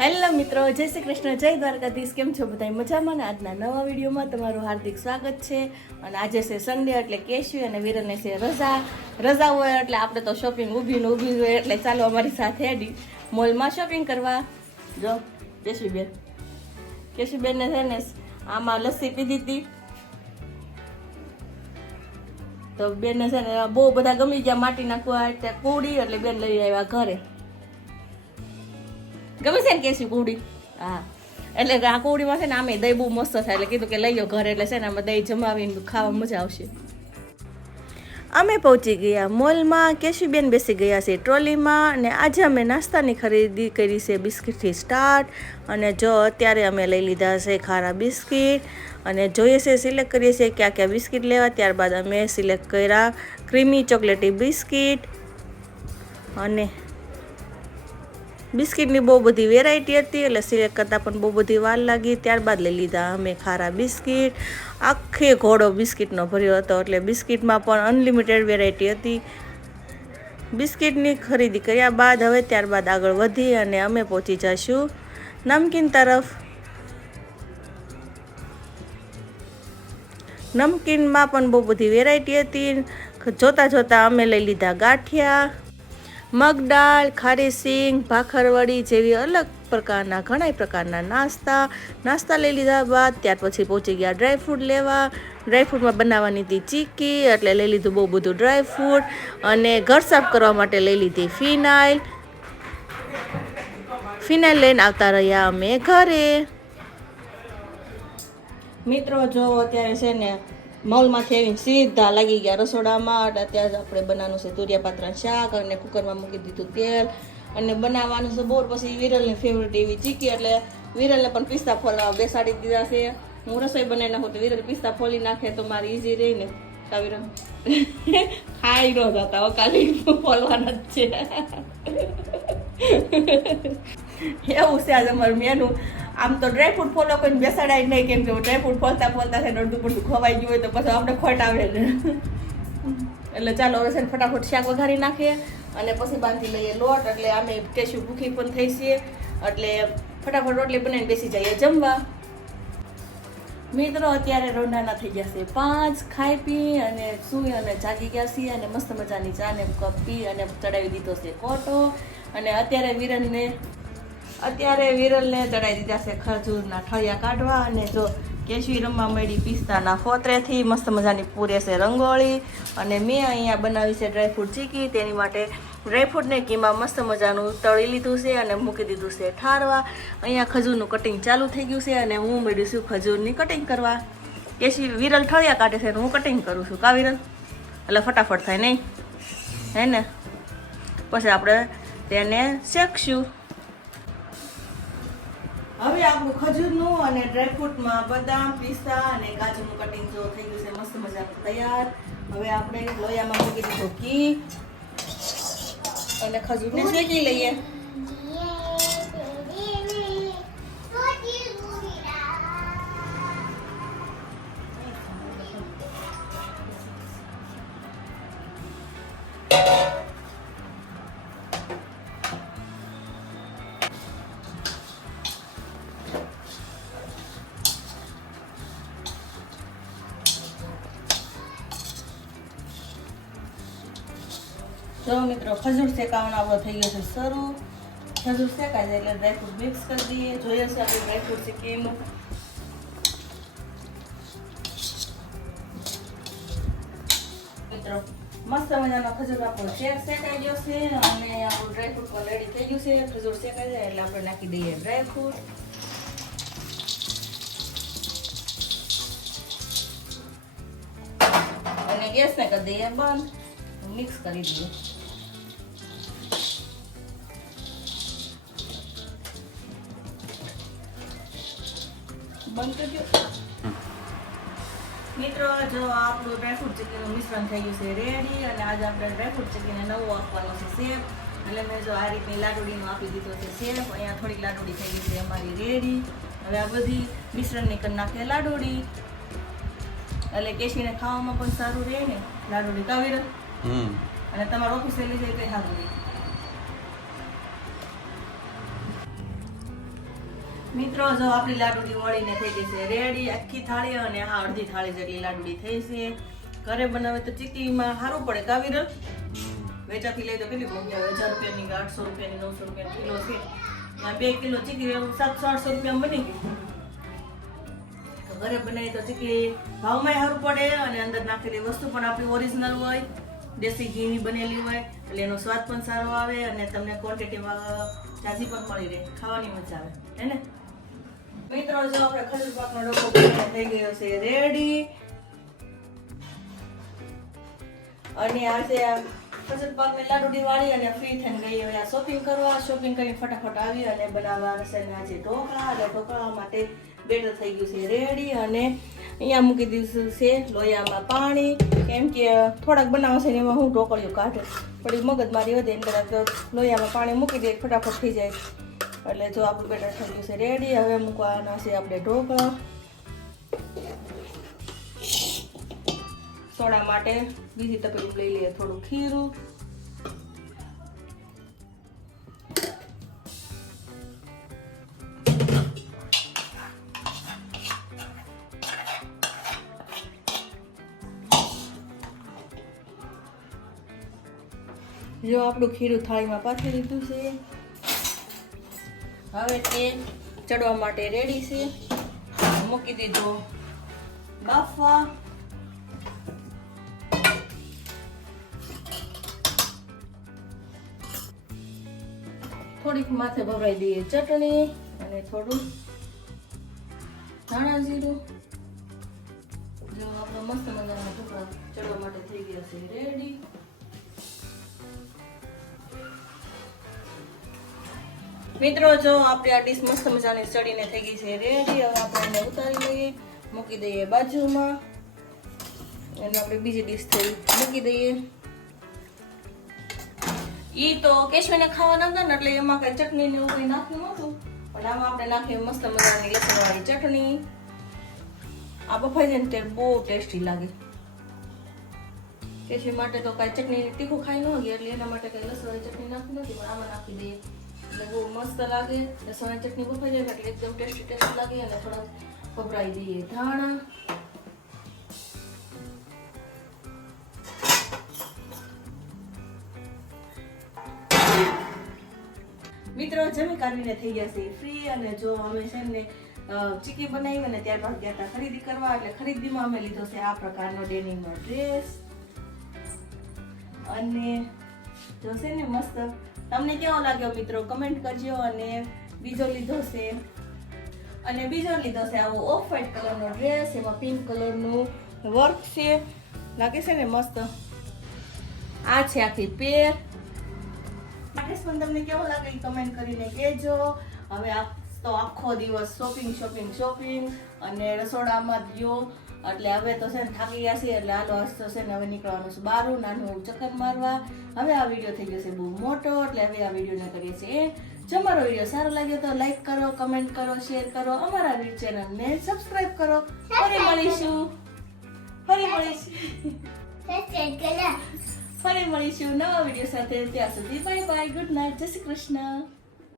Hello મિત્રો, જય શ્રી કૃષ્ણ, જય દ્વારકાધીશ. કેમ છો બધા? મજામાં ને? આજના નવા વિડીયોમાં તમારું હાર્દિક સ્વાગત છે. અને આજે છે સન્ડે, એટલે કેશવી અને વિરલને છે રજા હોય એટલે આપણે તો શોપિંગ ઊભી હોય એટલે ચાલો અમારી સાથે મોલમાં શોપિંગ કરવા. જો કેશવીબેનને છે ને આમાં લસ્સી પીધી હતી તો બેનને છે ને બહુ બધા ગમી ગયા માટીના કુડી, એટલે બેન લઈ આવ્યા ઘરે. ગમે છે ને કેસી કુડી? હા, એટલે આ કુડીમાં છે ને આમે દહીં બહુ મસ્ત થાય, એટલે કીધું કે લઈ જાઓ ઘરે, એટલે છે ને આમાં દહીં જમાવીને ખાવા મજા આવશે. અમે પહોંચી ગયા મોલમાં. કેશવીબેન બેસી ગયા છે ટ્રોલીમાં, અને આજે અમે નાસ્તાની ખરીદી કરી છે બિસ્કિટથી સ્ટાર્ટ. અને જો અત્યારે અમે લઈ લીધા છે ખારા બિસ્કિટ, અને જોઈએ છે સિલેક્ટ કરીએ છીએ ક્યાં ક્યાં બિસ્કિટ લેવા. ત્યારબાદ અમે સિલેક્ટ કર્યા ક્રીમી ચોકલેટી બિસ્કિટ, અને બિસ્કિટની બહુ બધી વેરાયટી હતી એટલે સિલેક્ટ કરતાં પણ બહુ બધી વાર લાગી. ત્યારબાદ લઈ લીધા અમે ખારા બિસ્કિટ. આખે ઘોડો બિસ્કિટનો ભર્યો હતો, એટલે બિસ્કિટમાં પણ અનલિમિટેડ વેરાયટી હતી. બિસ્કિટની ખરીદી કર્યા બાદ હવે ત્યારબાદ આગળ વધી અને અમે પહોંચી જઈશું નમકીન તરફ. નમકીનમાં પણ બહુ બધી વેરાયટી હતી. જોતાં અમે લઈ લીધા ગાંઠિયા, મગદાળ, ખારી સિંગ, ભાખરવડી જેવી અલગ પ્રકારના ઘણા પ્રકારના નાસ્તા લઈ લીધા બાદ ત્યાર પછી પહોંચી ગયા ડ્રાયફ્રૂટ લેવા. ડ્રાયફ્રૂટમાં બનાવવાની હતી ચીક્કી, એટલે લઈ લીધું બહુ બધું ડ્રાયફ્રૂટ. અને ઘર સાફ કરવા માટે લઈ લીધી ફિનાઇલ લઈને આવતા રહ્યા અમે ઘરે. મિત્રો જો અત્યારે છે ને મોલમાંથી આવીને સીધા લાગી ગયા રસોડામાં. અત્યારે આપણે બનાવવાનું છે તુરિયા પાત્રા શાક, અને કુકરમાં મૂકી દીધું તેલ, અને બનાવવાનું છે બોર. પછી વિરલની ફેવરેટ એવી ચીકી, એટલે વિરલને પણ પિસ્તા ફોલવા બેસાડી દીધા છે. હું રસોઈ બનાવી નાખું તો વિરલ પિસ્તા ફોલી નાખે તો મારી ઈઝી રહી ને. કા વિરલ ખાઈ ન જતા કાલી ફોલવાના જ છે. એવું છે આજે અમારું મેનુ. આમ તો ડ્રાયફ્રૂટ ફોલો કરીને બેસાડાય નહીં, કેમ કે ડ્રાયફ્રૂટ ફોલતા છે ને અડધું પડધું ખવાઈ ગયું હોય તો પછી આપણે ખોટ આવે ને. એટલે ચાલો હવે છે ને ફટાફટ શાક વઘારી નાખીએ અને પછી બાંધી લઈએ લોટ. એટલે આમે કેશવી ભૂખી પણ થઈ છીએ, એટલે ફટાફટ રોટલી બનાવીને બેસી જઈએ જમવા. મિત્રો અત્યારે રોંઢાના થઈ ગયા છે 5. ખાઈ પી અને સૂઈ અને જાગી ગયા છીએ, અને મસ્ત મજાની ચા ને કપ પી અને ચડાવી દીધો છે કોટો. અને અત્યારે વિરલને ચડાવી દીધા છે ખજૂરના ઠળિયા કાઢવા. અને જો કેશવી રમવા મળી પિસ્તાના ફોતરેથી. મસ્ત મજાની પૂરે છે રંગોળી. અને મેં અહીંયા બનાવી છે ડ્રાયફ્રૂટ ચીકી. તેની માટે ડ્રાયફ્રૂટને ઘીમાં મસ્ત મજાનું તળી લીધું છે અને મૂકી દીધું છે ઠારવા. અહીંયા ખજૂરનું કટિંગ ચાલુ થઈ ગયું છે, અને હું મળ્યું છું ખજૂરની કટિંગ કરવા. કેશવી વિરલ ઠળિયા કાઢે છે અને હું કટિંગ કરું છું. કા વિરલ? એટલે ફટાફટ થાય નહીં, હે ને? પછી આપણે તેને શેકશું. હવે આપણું ખજૂરનું અને ડ્રાયફ્રૂટમાં બદામ, પિસ્તા અને કાજુનું કટિંગ જો થઈ ગયું છે મસ્ત મજાનું તૈયાર. હવે આપણે લોયામાં મૂકી દીધું ઘી અને ખજૂરને શેકી લઈએ. જો મિત્રો ખજૂર શેકાવાનો આપણો થઈ ગયો છે શરૂ. ખજૂર શેકાય જાય એટલે ડ્રાયફ્રૂટ મિક્સ કરી દઈએ. જોઈએ છે આપણે ડ્રાયફ્રૂટ શેકીનું. મિત્રો મસ્ત મજાનો ખજૂર આપણો શેકાઈ ગયો છે, અને આપણું ડ્રાયફ્રૂટ પણ રેડી થઈ ગયું છે. ખજૂર શેકાઈ જાય એટલે આપણે નાખી દઈએ ડ્રાયફ્રૂટ. અને ગેસને કરી દઈએ બંધ. મિક્સ કરી દઈએ. બંધ કરી દો. મિત્રો જો આપણું ડ્રાયફ્રૂટ ચીકીનું મિશ્રણ થઈ ગયું છે રેડી. અને આજે આપણે ડ્રાયફ્રૂટ ચીકીને નવું આપવાનો છે શેપ. એટલે મેં જો આ રીતની લાડુડીનું આપી દીધો છે શેપ. અહીંયા થોડીક લાડુડી થઈ ગઈ છે અમારી રેડી. હવે આ બધી મિશ્રણની કરી નાખીએ લાડુડી, એટલે કેશવીને ખાવામાં પણ સારું રહે ને લાડુડી. કા વિરલ? અને તમારો ઓફિસે લઈ જાય કઈ સારું નહીં. મિત્રો જો આપણી લાડુડી વળીને થઈ ગઈ છે રેડી. આખી થાળી અને આ અડધી થાળી જેટલી લાડુડી થઈ છે. ઘરે બનાવે તો ચીકીમાં સારું પડે કાવીર. વેચાથી લઈ તો કેટલી મોંઘી આવે, 1000 રૂપિયાની 800 રૂપિયાની 900 રૂપિયા કિલો છે. આ 2 કિલો ચીકી 700-800 રૂપિયા બની ગઈ. તો ઘરે બનાવી તો ચીકી ભાવમાં સારું પડે અને અંદર નાખેલી વસ્તુ પણ આપણી ઓરિજિનલ હોય, દેશી ઘીની બનેલી હોય એટલે એનો સ્વાદ પણ સારો આવે અને તમને ક્વોન્ટિટીમાં જાજી પણ મળી રહે, ખાવાની મજા આવે હે ને. મિત્રો જો આપણે ખજૂર પાકનો ડબ્બો થઈ ગયો છે રેડી. અને આજે ખજૂર પાકની લાડુડી વાળી અને ફ્રી થઈને ગઈ હવે શોપિંગ કરવા. શોપિંગ કરીને ફટાફટ આવી અને બનાવવા છે આજે ઢોકળા. અને ઢોકળા માટે બેટર થઈ ગયું છે રેડી. અને અહીંયા મૂકી દીધું છે લોયામાં પાણી, કેમ કે થોડાક બનાવશે ને એમાં હું ઢોકળીઓ કાઢે થોડી મગજમારી વધે એમ કદાચ લોયામાં પાણી મૂકી દે ફટાફટ થઈ જાય. એટલે જો આપણું બેટર થઈ ગયું છે રેડી. હવે મૂકવાના છે આપણે ઢોકળા. સોડા માટે બીજી તપેલી લઈ લઈએ થોડું ખીરું. જો આપણું ખીરું થાળીમાં પાથરી લીધું છે. હવે તે ચડવા માટે રેડી છે. મૂકી દીધો બાફવા. થોડીક માથે ભરાઈ દઈએ ચટણી અને થોડું ધાણા જીરું. જો આપણો મસ્ત મજાના ઢોકળા ચડવા માટે થઈ ગયા છે રેડી. મિત્રો જો આપણી આ ડીશ મસ્ત મજાની ચડીને થઈ ગઈ છે રેડી. હવે આપણે એને ઉતારી લઈએ, મૂકી દઈએ બાજુમાં. અને આપણે બીજી ડીશ થઈ મૂકી દઈએ. ઈ તો કેશવીને ખાવાના હતા ને એટલે એમાં કઈ ચટણી ને એવું કઈ નાખ્યું નહોતું, પણ આમાં આપણે નાખીએ મસ્ત મજાની લસણવાળી ચટણી. આ બફાઈ જાય ને ત્યારે બહુ ટેસ્ટી લાગે. કેશવી માટે તો કઈ ચટણી તીખું ખાઈ ન ગઈ એટલે એના માટે કઈ લસણવાળી ચટણી નાખી નથી, પણ આમાં નાખી દઈએ એટલે બહુ મસ્ત લાગે. લસણવાળી ચટણી બફાઈ જાય એટલે એકદમ ટેસ્ટી લાગે. અને થોડા ભભરાઈ દઈએ ધાણા. મિત્રો જમી કાઢીને થઈ ગયા છે ફ્રી. અને જો અમે છે ને ચીકી બનાવી અને ત્યારબાદ ગયા હતા ખરીદી કરવા. એટલે ખરીદીમાં અમે લીધો છે આ પ્રકારનો ડેનિમનો ડ્રેસ. અને જો છે ને મસ્ત, તમને કેવો લાગ્યો મિત્રો કમેન્ટ કરજો. અને બીજો લીધો છે આવો ઓફ વ્હાઈટ કલરનો ડ્રેસ, એમાં પિંક કલરનું વર્ક છે, લાગે છે ને મસ્ત. આ છે આખી પેર. ડ્રેસ પણ તમને કેવો લાગે કમેન્ટ કરીને કહેજો. હવે તો આખો દિવસ શોપિંગ અને રસોડામાં ગયો એટલે હવે તો છે ને થાકી ગયા છે. એટલે હાલો તો છે ને હવે નીકળવાનું છે બહાર નાનું એવું ચક્કર મારવા. હવે આ વિડીયો થઈ ગયો છે બહુ મોટો એટલે હવે આ વિડીયોને કરીએ છીએ. જો અમારો વિડીયો સારો લાગ્યો તો લાઈક કરો, કમેન્ટ કરો, શેર કરો, અમારા ચેનલને સબસ્ક્રાઇબ કરો. ફરી મળીશું નવા વિડીયો સાથે. ત્યાં સુધી બાય બાય, ગુડ નાઇટ, જય શ્રી કૃષ્ણ.